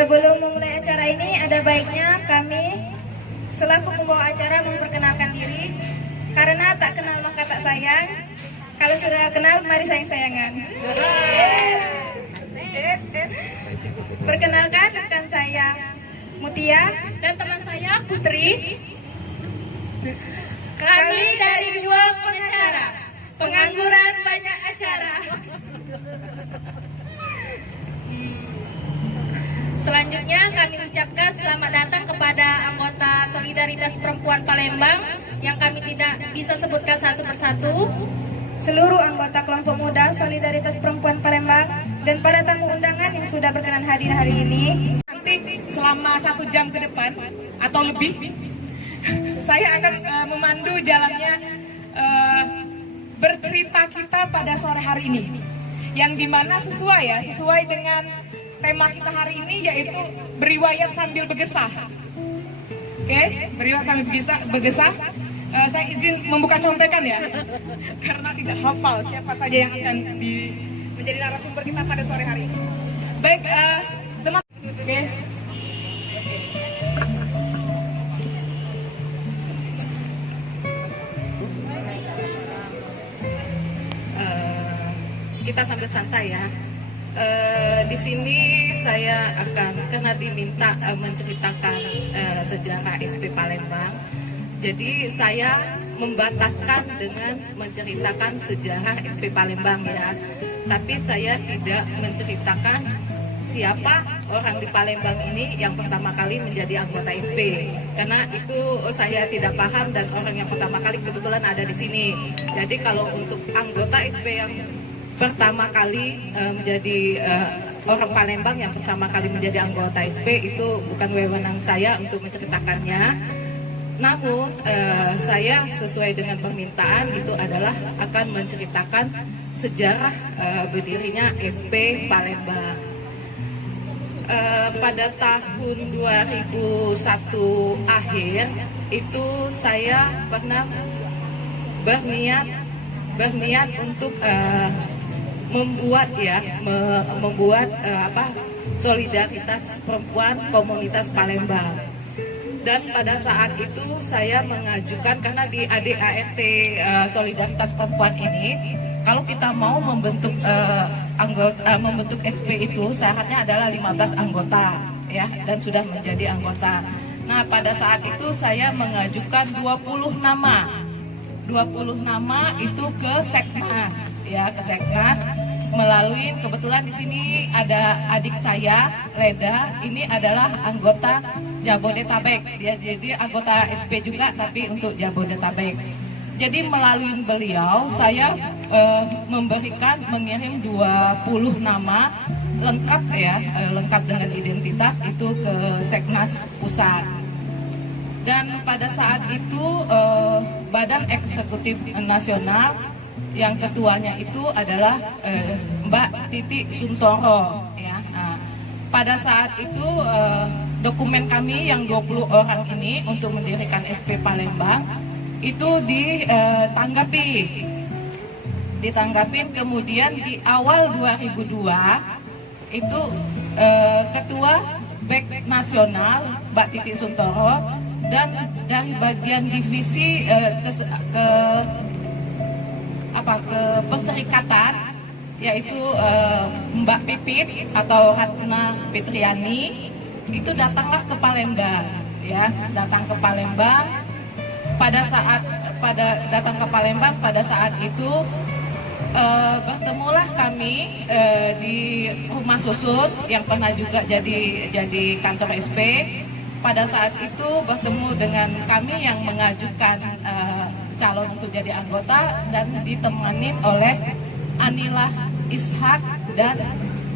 Sebelum memulai acara ini, ada baiknya kami selaku pembawa acara memperkenalkan diri. Karena tak kenal maka tak sayang. Kalau sudah kenal, mari sayang-sayangan. Perkenalkan, rekan saya Mutia dan teman saya Putri. Kami dari dua pengacara, pengangguran banyak acara. Selanjutnya kami ucapkan selamat datang kepada anggota Solidaritas Perempuan Palembang yang kami tidak bisa sebutkan satu persatu, seluruh anggota kelompok muda Solidaritas Perempuan Palembang, dan para tamu undangan yang sudah berkenan hadir hari ini. Nanti selama 1 jam ke depan atau lebih, saya akan memandu jalannya bercerita kita pada sore hari ini, yang dimana sesuai dengan tema kita hari ini, yaitu beriwayat sambil bergesah. Oke, beriwayat sambil bergesah. Saya izin membuka contekan ya, karena tidak hafal siapa saja yang akan menjadi narasumber kita pada sore hari ini. Baik, teman. Oke. Kita sambil santai ya. Di sini saya akan, karena diminta menceritakan sejarah SP Palembang, jadi saya membataskan dengan menceritakan sejarah SP Palembang ya. Tapi saya tidak menceritakan siapa orang di Palembang ini yang pertama kali menjadi anggota SP, karena itu saya tidak paham dan orang yang pertama kali kebetulan ada di sini. Jadi kalau untuk anggota SP yang pertama kali menjadi orang Palembang yang pertama kali menjadi anggota SP, itu bukan wewenang saya untuk menceritakannya. Namun saya sesuai dengan permintaan itu adalah akan menceritakan sejarah berdirinya SP Palembang. Pada tahun 2001 akhir itu saya pernah berniat untuk membuat solidaritas perempuan komunitas Palembang. Dan pada saat itu saya mengajukan, karena di ADART solidaritas perempuan ini, kalau kita mau membentuk membentuk SP itu syaratnya adalah 15 anggota ya, dan sudah menjadi anggota. Nah, pada saat itu saya mengajukan 20 nama itu ke Seknas ya, ke Seknas melalui, kebetulan di sini ada adik saya Leda, ini adalah anggota Jabodetabek ya, jadi anggota SP juga tapi untuk Jabodetabek. Jadi melalui beliau saya mengirim 20 nama lengkap ya, lengkap dengan identitas itu ke Seknas Pusat. Dan pada saat itu Badan Eksekutif Nasional yang ketuanya itu adalah Mbak Titi Suntoro ya. Nah, pada saat itu dokumen kami yang 20 orang ini untuk mendirikan SP Palembang itu ditanggapin, kemudian di awal 2002 itu Ketua BEK Nasional Mbak Titi Suntoro, dan dari bagian divisi ke perserikatan yaitu Mbak Pipit atau Hatna Fitriani itu datanglah ke Palembang ya, datang ke Palembang. Pada saat itu bertemulah kami di Rumah Susun yang pernah juga jadi kantor SP. Pada saat itu bertemu dengan kami yang mengajukan calon untuk jadi anggota, dan ditemani oleh Anila Ishak dan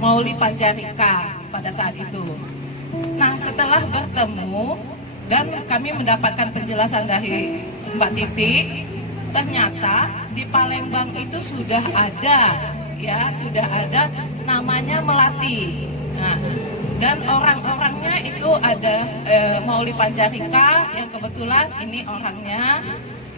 Mauli Pancarika pada saat itu. Nah, setelah bertemu dan kami mendapatkan penjelasan dari Mbak Titi, ternyata di Palembang itu sudah ada namanya Melati. Nah, dan orang-orangnya itu ada Mauli Pancarika yang kebetulan ini orangnya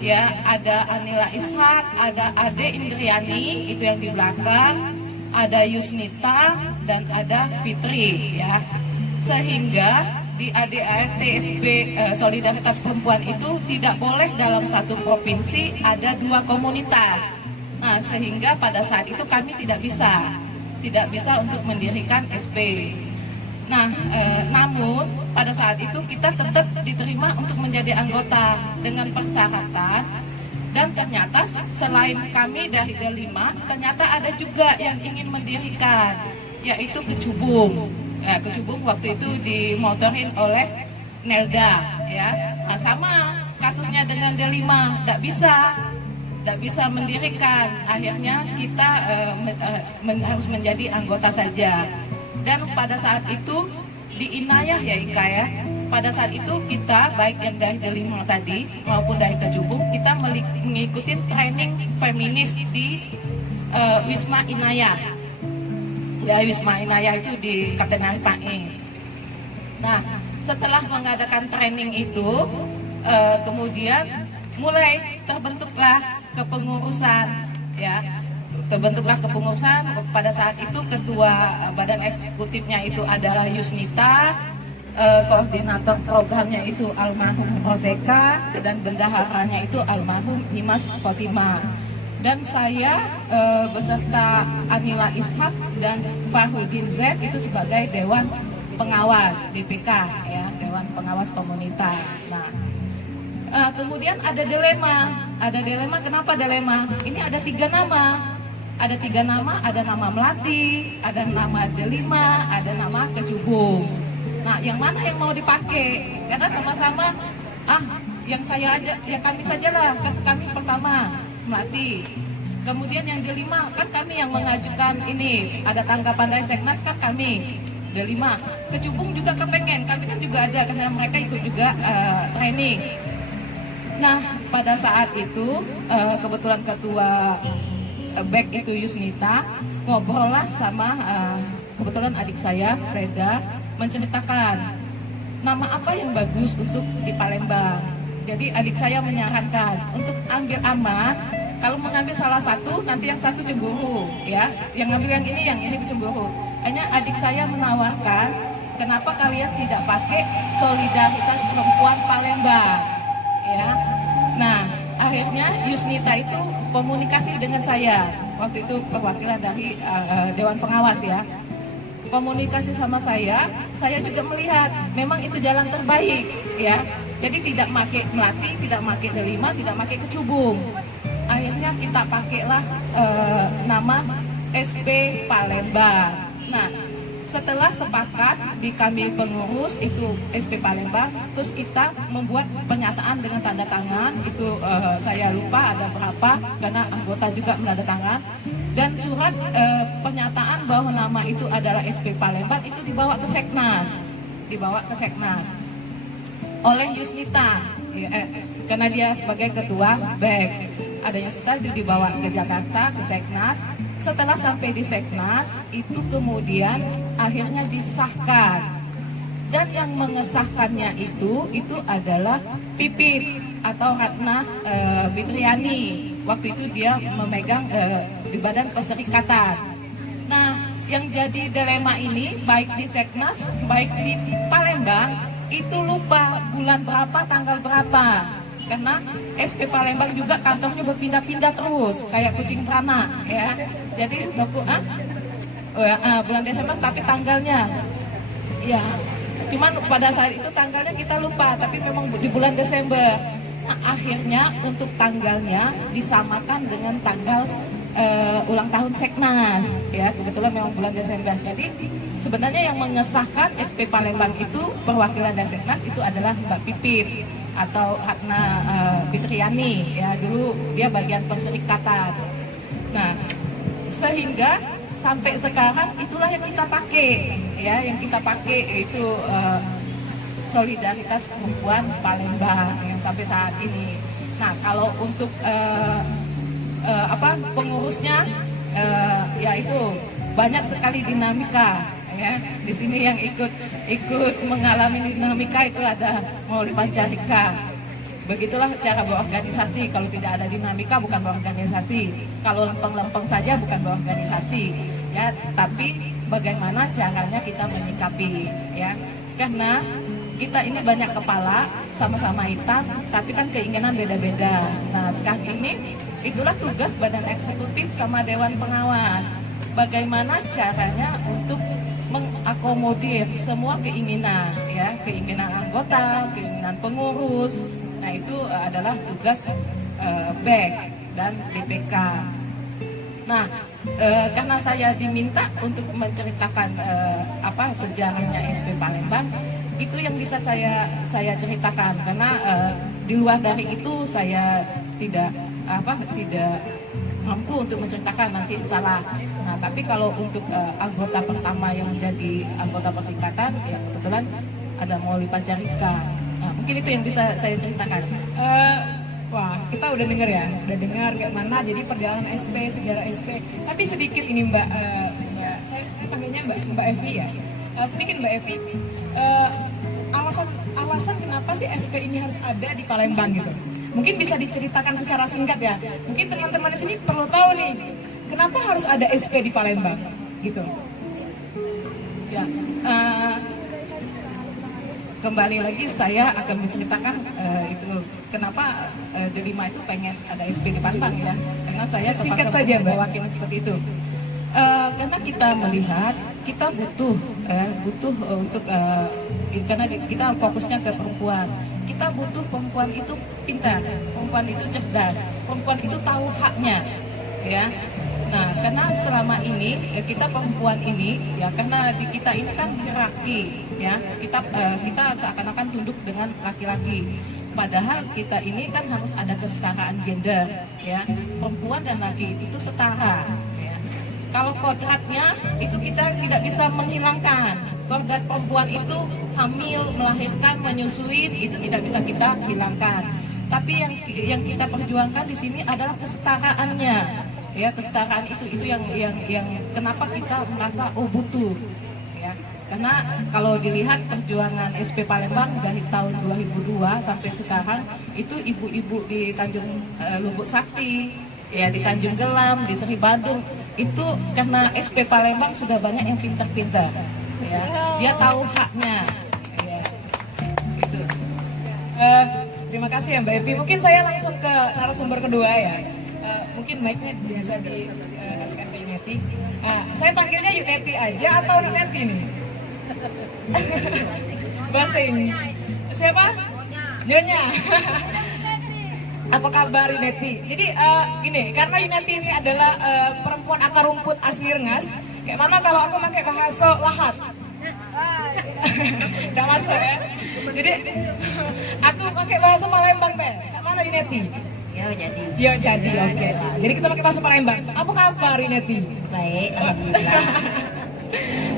ya, ada Anila Ishak, ada Ade Indriani itu yang di belakang, ada Yusnita dan ada Fitri ya. sehingga di ADART SP Solidaritas Perempuan itu tidak boleh dalam satu provinsi ada 2 komunitas. Nah, sehingga pada saat itu kami tidak bisa untuk mendirikan SP. Nah, namun pada saat itu kita tetap diterima untuk menjadi anggota dengan persyaratan, dan ternyata selain kami dari D5, ternyata ada juga yang ingin mendirikan, yaitu Kecubung. Kecubung waktu itu dimotorin oleh Nelda, ya. Nah, sama kasusnya dengan D5, tidak bisa mendirikan. Akhirnya kita harus menjadi anggota saja. Dan pada saat itu di Inayah ya Ika ya, pada saat itu kita baik yang dari D5 tadi maupun dari Kecubung, kita mengikuti training feminis di Wisma Inayah. Ya, Wisma Inayah itu di Katenari Paing. Nah, setelah mengadakan training itu, kemudian mulai terbentuklah kepengurusan, ya. Terbentuklah kepengurusan. Pada saat itu ketua badan eksekutifnya itu adalah Yusnita, koordinator programnya itu almarhum Oseka, dan bendaharanya itu almarhum Nimas Khotimah. Dan saya beserta Anila Ishak dan Fahudin Z itu sebagai Dewan Pengawas DPK, ya, Dewan Pengawas Komunitas. Nah, kemudian ada dilema. Kenapa dilema? Ini ada 3 nama. Ada nama Melati, ada nama D5, ada nama Kecubung. Nah, yang mana yang mau dipakai? Karena sama-sama, yang saya aja, ya kami sajalah. Kami pertama Melati. Kemudian yang D5 kan kami yang mengajukan ini, ada tanggapan dari Seknas kan kami D5. Kecubung juga kepengen, kami kan juga ada karena mereka ikut juga training. Nah, pada saat itu kebetulan ketua back itu Yusnita ngobrol lah sama kebetulan adik saya Reda, menceritakan nama apa yang bagus untuk di Palembang. Jadi adik saya menyarankan untuk ambil aman, kalau mengambil salah satu nanti yang satu cemburu, ya. Yang ngambil yang ini cemburu. Hanya adik saya menawarkan, kenapa kalian tidak pakai Solidaritas Perempuan Palembang, ya. Nah, akhirnya Yusnita itu komunikasi dengan saya. Waktu itu perwakilan dari Dewan Pengawas, ya. Komunikasi sama saya juga melihat memang itu jalan terbaik, ya. Jadi tidak pakai Melati, tidak pakai D5, tidak pakai Kecubung. Akhirnya kita pakailah nama SP Palembang. Nah, setelah sepakat di kami pengurus itu SP Palembang, terus kita membuat pernyataan dengan tanda tangan. Itu saya lupa ada berapa karena anggota juga menandatangan. Dan surat pernyataan bahwa nama itu adalah SP Palembang itu dibawa ke Seknas, oleh Yusnita, karena dia sebagai ketua BEK. Ada Yusnita itu dibawa ke Jakarta, ke Seknas. Setelah sampai di Seknas, itu kemudian akhirnya disahkan. Dan yang mengesahkannya itu adalah Pipit atau Ratna Fitriani. Waktu itu dia memegang di Badan Perserikatan. Nah, yang jadi dilema ini baik di Seknas, baik di Palembang, itu lupa bulan berapa, tanggal berapa. Karena SP Palembang juga kantornya berpindah-pindah terus, kayak kucing beranak, ya. Jadi bulan Desember tapi tanggalnya, ya. Cuman pada saat itu tanggalnya kita lupa, tapi memang di bulan Desember. Nah, akhirnya untuk tanggalnya disamakan dengan tanggal ulang tahun Seknas, ya. Kebetulan memang bulan Desember. Jadi sebenarnya yang mengesahkan SP Palembang itu perwakilan dari Seknas itu adalah Mbak Pipit atau Ratna Fitriani, ya, dulu dia bagian perserikatan. Nah, sehingga sampai sekarang itulah yang kita pakai, ya, yang kita pakai itu Solidaritas Perempuan Palembang yang sampai saat ini. Nah, kalau untuk pengurusnya, yaitu banyak sekali dinamika, ya. Di sini yang ikut mengalami dinamika itu ada Mauli Pancarika. Begitulah cara berorganisasi. Kalau tidak ada dinamika bukan berorganisasi. Kalau lempeng-lempeng saja bukan berorganisasi, ya. Tapi bagaimana caranya kita menyikapi, ya. Karena kita ini banyak kepala, sama-sama hitam, tapi kan keinginan beda-beda. Nah, sekarang ini itulah tugas Badan Eksekutif sama Dewan Pengawas. Bagaimana caranya untuk mengakomodir semua keinginan, ya, keinginan anggota, keinginan pengurus. Nah, itu adalah tugas BEK dan DPK. Nah, karena saya diminta untuk menceritakan sejarahnya SP Palembang, itu yang bisa saya ceritakan. Karena di luar dari itu saya tidak mampu untuk menceritakan, nanti salah. Nah, tapi kalau untuk anggota pertama yang menjadi anggota Persikatan, ya kebetulan ada Mauli Pancarika. Nah, mungkin itu yang bisa saya ceritakan. Wah, kita udah dengar ya, udah dengar kayak mana jadi perjalanan SP, sejarah SP. Tapi sedikit ini Mbak, saya panggilnya Mbak Evi ya. Sedikit Mbak Evi, alasan kenapa sih SP ini harus ada di Palembang gitu? Mungkin bisa diceritakan secara singkat ya. Mungkin teman-teman di sini perlu tahu nih, kenapa harus ada SP di Palembang gitu? Ya, kembali lagi saya akan menceritakan itu kenapa Delima itu pengen ada SP di Palembang, ya. Karena saya singkat saja mewakili seperti itu. Karena kita melihat kita butuh untuk karena kita fokusnya ke perempuan. Kita butuh perempuan itu pintar, perempuan itu cerdas, perempuan itu tahu haknya, ya. Nah, karena selama ini kita perempuan ini, ya, karena di kita ini kan hierarki, ya, kita seakan-akan tunduk dengan laki-laki. Padahal kita ini kan harus ada kesetaraan gender, ya, perempuan dan laki itu setara. Ya. Kalau kodratnya itu kita tidak bisa menghilangkan. Kodrat perempuan itu hamil, melahirkan, menyusui itu tidak bisa kita hilangkan. Tapi yang kita perjuangkan di sini adalah kesetaraannya. Ya, kesetaraan itu yang kenapa kita merasa butuh, ya. Karena kalau dilihat perjuangan SP Palembang dari tahun 2002 sampai sekarang itu ibu-ibu di Tanjung Lubuk Sakti, ya, di Tanjung Gelam, di Seri Badung, itu karena SP Palembang sudah banyak yang pintar-pintar, ya. Dia tahu haknya, ya. Gitu. Terima kasih ya Mbak Evi. Mungkin saya langsung ke narasumber kedua ya. Mungkin mic-nya bisa dikasihkan ke Yuneti. Saya panggilnya Yuneti aja atau Yuneti nih? Basing. Siapa? Nyonya. Apa kabar Yuneti? Jadi gini, karena Yuneti ini adalah perempuan akar rumput asli Rengas. Kayak mana kalau aku pakai bahasa Lahat? Nggak masuk ya. Jadi aku pakai bahasa Palembang deh. Cak mana Yuneti? Ya jadi, oke. Jadi kita pakai bahasa Palembang. Apa kabar Yuneti? Baik, alhamdulillah.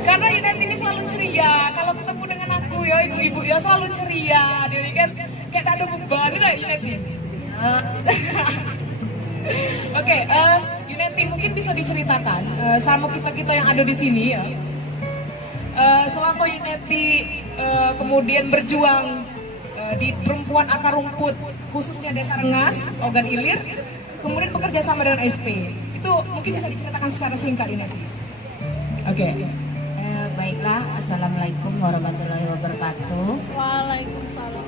Karena Yuneti ini selalu ceria. Kalau ketemu dengan aku ya ibu-ibu ya selalu ceria. Dia kan kayak tak ada beban lah Yuneti. Oke, Yuneti mungkin bisa diceritakan sama kita yang ada di sini ya. Selama Yuneti kemudian berjuang di perempuan akar rumput khususnya Desa Rengas, Ogan Ilir, kemudian bekerja sama dengan SP. Itu mungkin bisa diceritakan secara singkat Yuneti. Oke. Baiklah, assalamualaikum warahmatullahi wabarakatuh. Waalaikumsalam.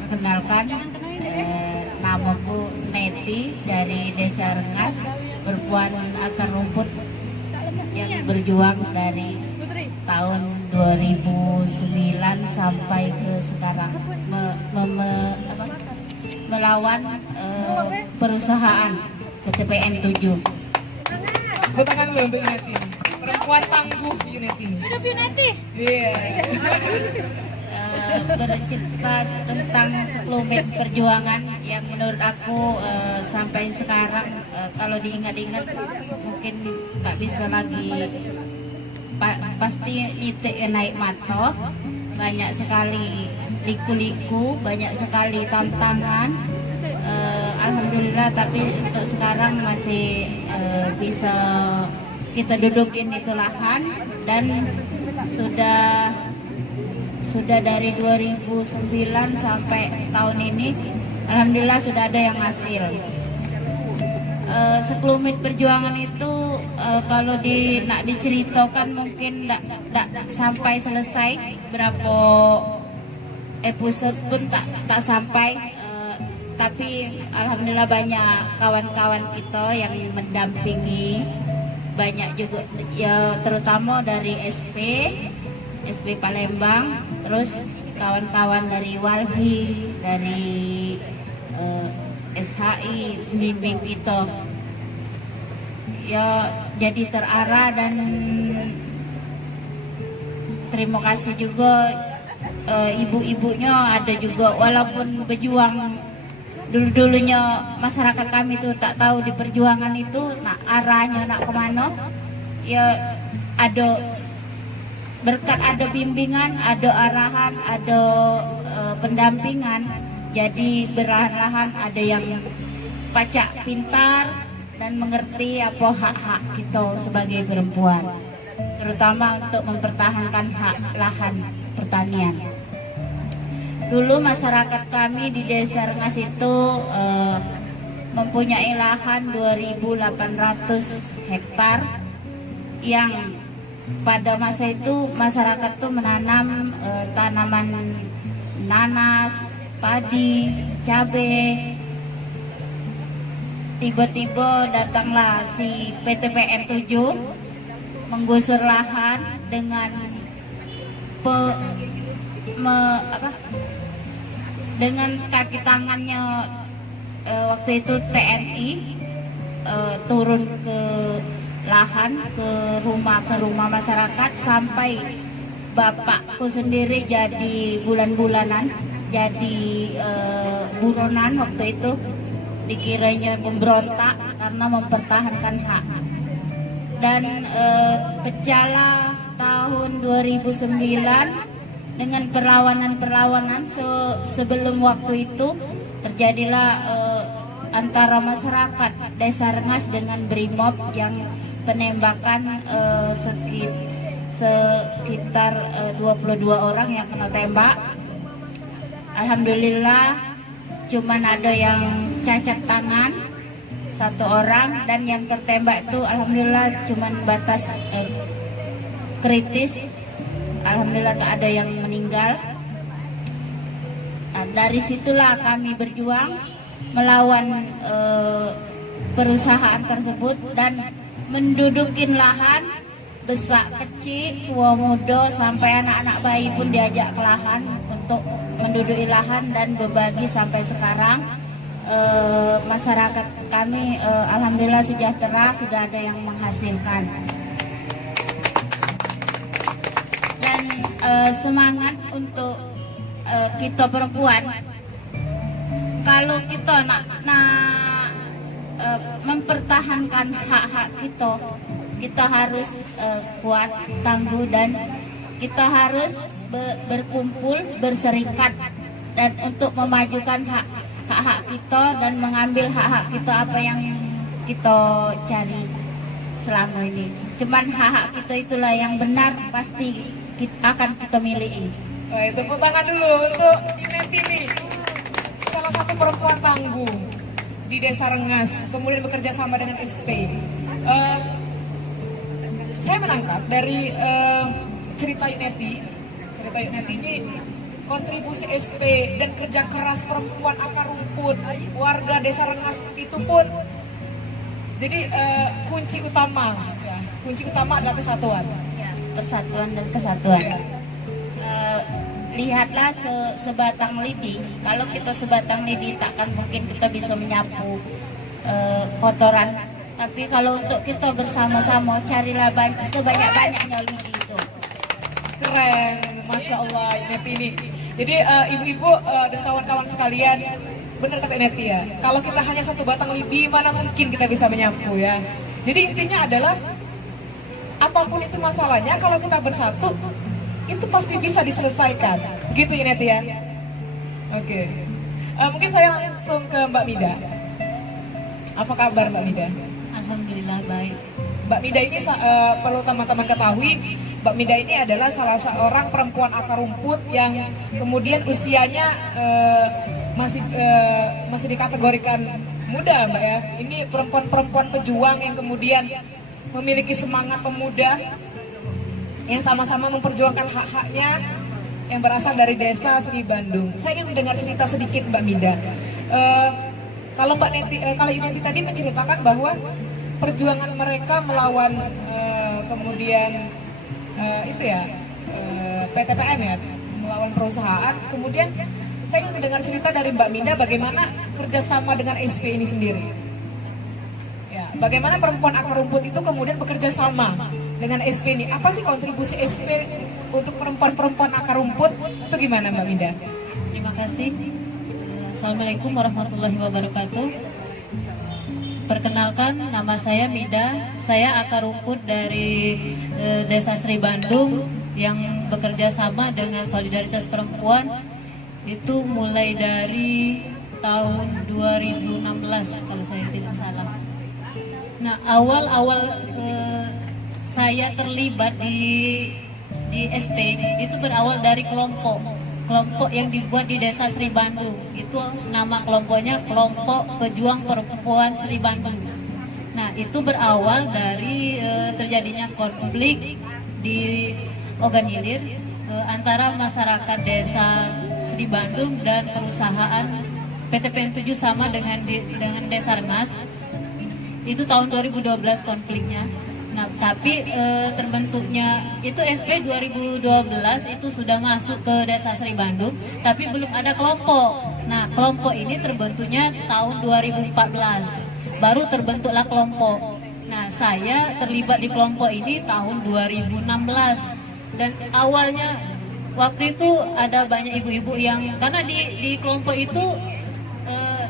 Perkenalkan, namaku Neti dari Desa Rengas, perempuan akar rumput yang berjuang dari tahun 2009 sampai ke sekarang melawan perusahaan KTPN 7. Tepuk tangan dulu untuk Yuneti. Perempuan tangguh Yuneti. Hidup Yuneti. Iya. Bercerita tentang sekelumit perjuangan yang menurut aku sampai sekarang kalau diingat-ingat mungkin tak bisa lagi, pasti nitik naik mata, banyak sekali liku-liku, banyak sekali tantangan. Alhamdulillah, tapi untuk sekarang masih bisa kita dudukin itu lahan, dan sudah dari 2009 sampai tahun ini alhamdulillah sudah ada yang hasil. Sekelumit perjuangan itu kalau nak diceritakan mungkin tak sampai selesai, berapa episode pun tak sampai. Tapi alhamdulillah banyak kawan-kawan kita yang mendampingi, banyak juga ya, terutama dari SP Palembang, terus kawan-kawan dari Walhi, dari SHI bimbing kita. Ya jadi terarah, dan terima kasih juga ibu-ibunya ada juga, walaupun berjuang dulunya masyarakat kami tuh tak tahu di perjuangan itu nak arahnya nak kemana. Ya ada berkat, ada bimbingan, ada arahan, ada pendampingan, jadi perlahan-lahan ada yang pacak pintar dan mengerti apa hak-hak kita sebagai perempuan, terutama untuk mempertahankan hak lahan pertanian. Dulu masyarakat kami di Desa Rengas itu mempunyai lahan 2.800 hektar yang pada masa itu masyarakat tuh menanam tanaman nanas, padi, cabai. Tiba-tiba datanglah si PTPN 7 menggusur lahan dengan dengan kaki tangannya. Waktu itu TNI turun ke lahan, ke rumah masyarakat, sampai bapakku sendiri jadi bulan-bulanan, jadi buronan. Waktu itu dikiranya pemberontak karena mempertahankan hak. Dan pecahlah tahun 2009 dengan perlawanan sebelum waktu itu terjadilah antara masyarakat Desa Rengas dengan Brimob yang penembakan sekitar 22 orang yang kena tembak. Alhamdulillah cuman ada yang cacat tangan 1 orang, dan yang tertembak itu alhamdulillah cuman batas kritis. Alhamdulillah tak ada yang meninggal. Nah, dari situlah kami berjuang melawan perusahaan tersebut dan mendudukin lahan, besar kecil, tua muda sampai anak-anak bayi pun diajak ke lahan untuk menduduki lahan, dan berbagi sampai sekarang. Masyarakat kami alhamdulillah sejahtera, sudah ada yang menghasilkan. Dan semangat untuk kita perempuan, kalau kita nak mempertahankan hak-hak kita harus kuat, tangguh, dan kita harus berkumpul, berserikat, dan untuk memajukan hak-hak kita dan mengambil hak-hak kita apa yang kita cari selama ini. Cuman hak-hak kita itulah yang benar, pasti akan kita miliki. Tepuk tangan dulu untuk Ineti nih, salah satu perempuan tangguh di Desa Rengas, kemudian bekerja sama dengan SP. Saya menangkap dari cerita Ineti ini kontribusi SP dan kerja keras perempuan akar rumput warga Desa Rengas itu pun jadi kunci utama adalah kesatuan. Ya, persatuan dan kesatuan. Ya. Lihatlah sebatang lidi. Kalau kita sebatang lidi, takkan mungkin kita bisa menyapu kotoran. Tapi kalau untuk kita bersama-sama, carilah sebanyak-banyaknya lidi itu. Keren, Masya Allah Ineti ini. Jadi ibu-ibu dan kawan-kawan sekalian, benar kata Ineti ya, kalau kita hanya satu batang lidi, mana mungkin kita bisa menyapu ya. Jadi intinya adalah apapun itu masalahnya, kalau kita bersatu itu pasti bisa diselesaikan. Begitu Ineti ya. Oke. Mungkin saya langsung ke Mbak Mida. Apa kabar Mbak Mida? Alhamdulillah baik. Mbak Mida ini perlu teman-teman ketahui, Mbak Mida ini adalah salah seorang perempuan akar rumput yang kemudian usianya masih dikategorikan muda Mbak ya. Ini perempuan-perempuan pejuang yang kemudian memiliki semangat pemuda yang sama-sama memperjuangkan hak-haknya yang berasal dari desa Sri Bandung. Saya ingin mendengar cerita sedikit Mbak Mida. Kalau kalau Yunanti tadi menceritakan bahwa perjuangan mereka melawan kemudian PTPN ya, melawan perusahaan. Kemudian saya ingin mendengar cerita dari Mbak Mida bagaimana kerjasama dengan SP ini sendiri. Ya, bagaimana perempuan akar rumput itu kemudian bekerja sama dengan SP ini. Apa sih kontribusi SP untuk perempuan-perempuan akar rumput? Itu gimana Mbak Mida? Terima kasih. Assalamualaikum warahmatullahi wabarakatuh. Perkenalkan, nama saya Mida. Saya akar rumput dari Desa Sri Bandung yang bekerja sama dengan Solidaritas Perempuan. Itu mulai dari tahun 2016 kalau saya tidak salah. Nah, awal-awal saya terlibat di SP itu berawal dari kelompok yang dibuat di Desa Sri Bandung. Itu nama kelompoknya Kelompok Pejuang Perempuan Sri Bandung. Nah, itu berawal dari terjadinya konflik di Ogan Ilir antara masyarakat Desa Sri Bandung dan perusahaan PTPN 7 sama dengan Desa Rengas. Itu tahun 2012 konfliknya. Nah, tapi terbentuknya itu SP 2012 itu sudah masuk ke Desa Sri Bandung, tapi belum ada kelompok. Nah, kelompok ini terbentuknya tahun 2014, baru terbentuklah kelompok. Nah, saya terlibat di kelompok ini tahun 2016, dan awalnya waktu itu ada banyak ibu-ibu yang, karena di kelompok itu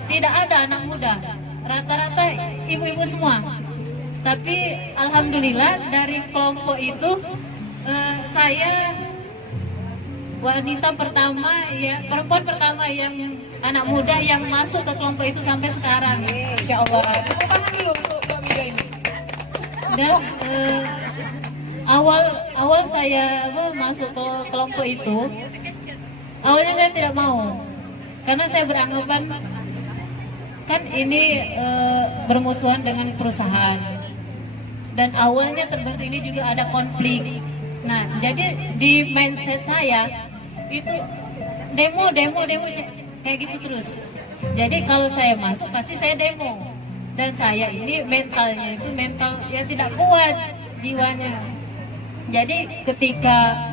tidak ada anak muda, rata-rata ibu-ibu semua. Tapi alhamdulillah dari kelompok itu saya wanita pertama ya, perempuan pertama yang anak muda yang masuk ke kelompok itu sampai sekarang. Insya Allah. Tepuk tangan dulu untuk Mbak Mida ini. Dan awal saya masuk ke kelompok itu, awalnya saya tidak mau karena saya beranggapan kan ini bermusuhan dengan perusahaan. Dan awalnya terbentuk ini juga ada konflik. Nah, jadi di mindset saya itu demo kayak gitu terus. Jadi kalau saya masuk pasti saya demo. Dan saya ini mentalnya itu mental ya tidak kuat jiwanya. Jadi ketika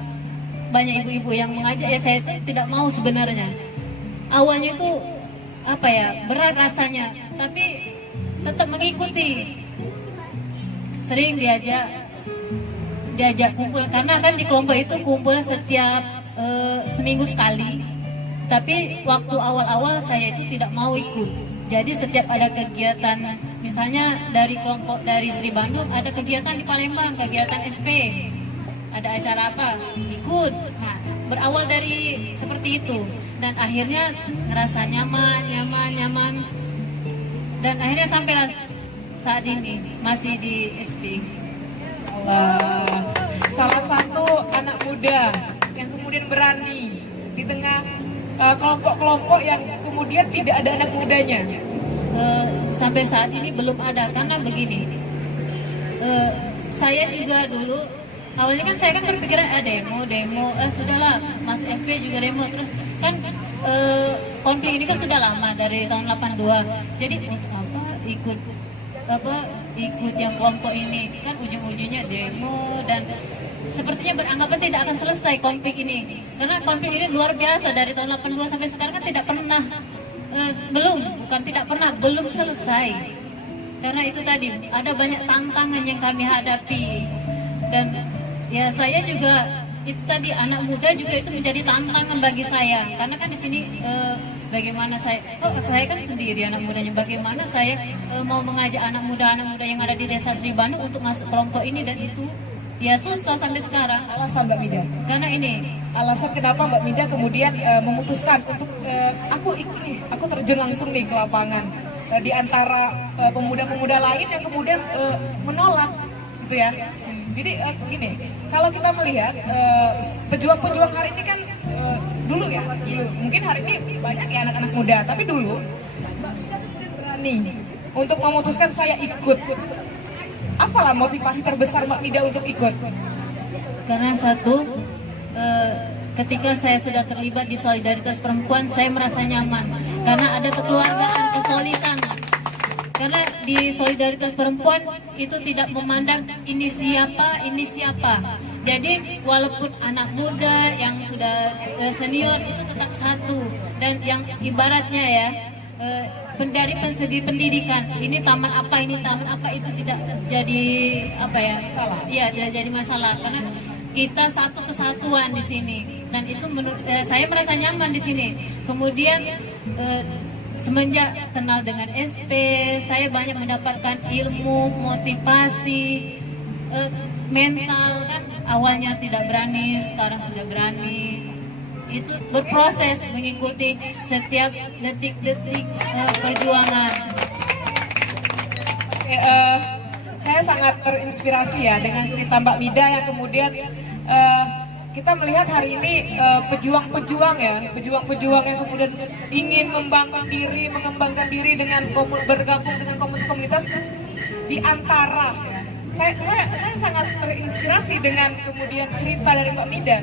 banyak ibu-ibu yang mengajak ya saya tidak mau sebenarnya. Awalnya itu apa ya, berat rasanya, tapi tetap mengikuti. Sering diajak kumpul, karena kan di kelompok itu kumpul setiap seminggu sekali. Tapi waktu awal-awal saya itu tidak mau ikut. Jadi setiap ada kegiatan, misalnya dari kelompok dari Sri Bandung ada kegiatan di Palembang, kegiatan SP, ada acara apa, ikut. Nah, berawal dari seperti itu, dan akhirnya ngerasa nyaman, dan akhirnya sampailah saat ini masih di SP. Allah. Salah satu anak muda yang kemudian berani di tengah kelompok-kelompok yang kemudian tidak ada anak mudanya. Sampai saat ini belum ada, karena begini, saya juga dulu awalnya kan saya kan berpikiran demo, sudahlah masuk SP juga demo, terus kan konflik ini kan sudah lama dari tahun 82. Jadi untuk apa ikut yang kelompok ini, kan ujung-ujungnya demo, dan sepertinya beranggapan tidak akan selesai konflik ini, karena konflik ini luar biasa dari tahun 82 sampai sekarang kan tidak pernah belum selesai, karena itu tadi ada banyak tantangan yang kami hadapi. Dan ya saya juga itu tadi, anak muda juga itu menjadi tantangan bagi saya, karena kan di sini bagaimana saya kan sendiri anak mudanya, bagaimana saya mau mengajak anak muda yang ada di Desa Sri Bandung untuk masuk kelompok ini, dan itu ya susah sampai sekarang. Alasan Mbak Mida? Karena ini Alasan kenapa Mbak Mida kemudian memutuskan untuk aku ikut nih, aku terjun langsung nih ke lapangan di antara pemuda-pemuda lain yang kemudian menolak gitu ya. Jadi gini, kalau kita melihat pejuang-pejuang hari ini kan dulu ya, mungkin hari ini banyak ya anak-anak muda, tapi dulu Mbak Mida berani untuk memutuskan saya ikut. apalah motivasi terbesar Mbak Mida untuk ikut? Karena satu, ketika saya sudah terlibat di solidaritas perempuan, saya merasa nyaman karena ada kekeluargaan, kesolidan. Karena di solidaritas perempuan itu tidak memandang ini siapa, ini siapa. Jadi walaupun anak muda yang sudah senior itu tetap satu, dan yang ibaratnya ya dari segi pendidikan, ini taman apa itu tidak jadi apa ya, iya tidak jadi masalah karena kita satu kesatuan di sini, dan itu menurut saya merasa nyaman di sini. Kemudian semenjak kenal dengan SP, saya banyak mendapatkan ilmu, motivasi, mental kan awalnya tidak berani, sekarang sudah berani. Itu berproses mengikuti setiap detik-detik perjuangan. Oke, saya sangat terinspirasi ya dengan cerita Mbak Mida yang kemudian kita melihat hari ini pejuang-pejuang yang kemudian ingin membangun diri, mengembangkan diri dengan bergabung dengan komunitas di antara. Saya sangat terinspirasi dengan kemudian cerita dari Mbak Mida.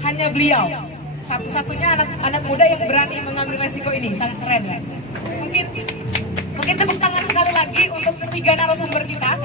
Hanya beliau satu-satunya anak muda yang berani mengambil resiko ini, sangat keren ya. Mungkin tepuk tangan sekali lagi untuk ketiga narasumber kita.